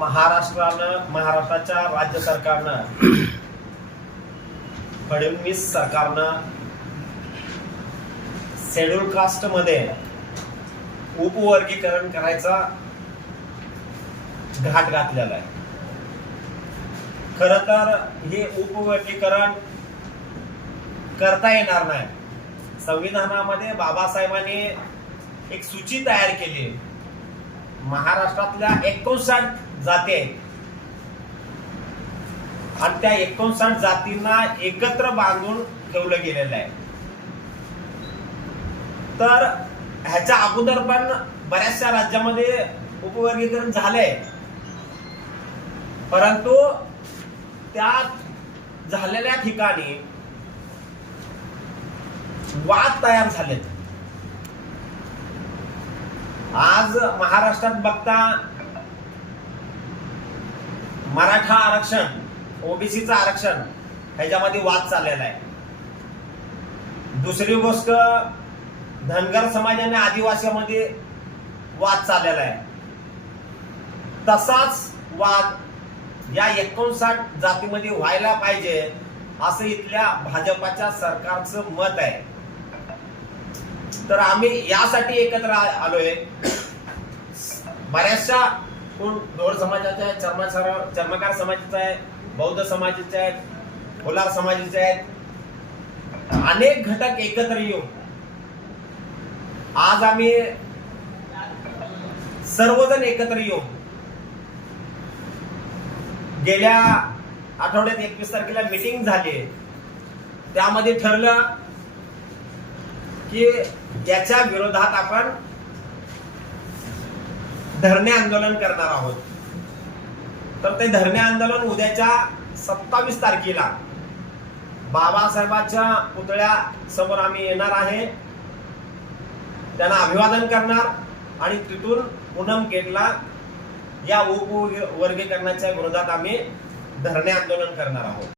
महाराष्ट्राच्या राज्य सरकारनं फडणवीस सरकारनं शेड्यूल कास्ट मध्ये उपवर्गीकरण करायचा घाट घातलेला आहे. खर तर हे उपवर्गीकरण करता येणार नाही. संविधानामध्ये बाबासाहेबांनी एक सूची तयार केली. महाराष्ट्रातल्या 59 जाती आहेत आणि त्या 59 जातींना एकत्र बांधून ठेवलं गेलेलं आहे. तर ह्याच्या अगोदर पण बऱ्याचशा राज्यामध्ये उपवर्गीकरण झालंय, परंतु त्या झालेल्या ठिकाणी वाद तयार झालेत. आज महाराष्ट्रात बघता मराठा आरक्षण, ओबीसीचं आरक्षण ह्याच्यामध्ये वाद चाललेला आहे. दुसरी गोष्ट, धनगर समाज आणि आदिवासीमध्ये वाद चाललेला आहे. तसाच वाद या 59 जातीमध्ये व्हायला पाहिजे असं इथल्या भाजपाच्या सरकारचं मत आहे. तर आम्ही यासाठी एकत्र आलोय. बऱ्याचशा कोण धोड समाजाचे आहेत, चर्मकार समाजाचे आहेत, बौद्ध समाजाचे आहेत, कोलार समाजाचे आहेत, अनेक घटक एकत्र येऊन आज आम्ही सर्वजण एकत्र येऊन गेल्या आठवड्यात 21 तारखेला मीटिंग झाली. त्यामध्ये ठरलं की याच्या विरोधात आपण धरणे आंदोलन करणार आहोत. तर ते धरणे आंदोलन उद्याच्या 27 तारखेला बाबासाहेबांच्या पुतळ्या समोर आम्ही येणार आहे, त्यांना अभिवादन करणार आणि तिथून पूनम गेटला या उपवर्गीकरणाच्या विरोधात आम्ही धरणे आंदोलन करणार आहोत.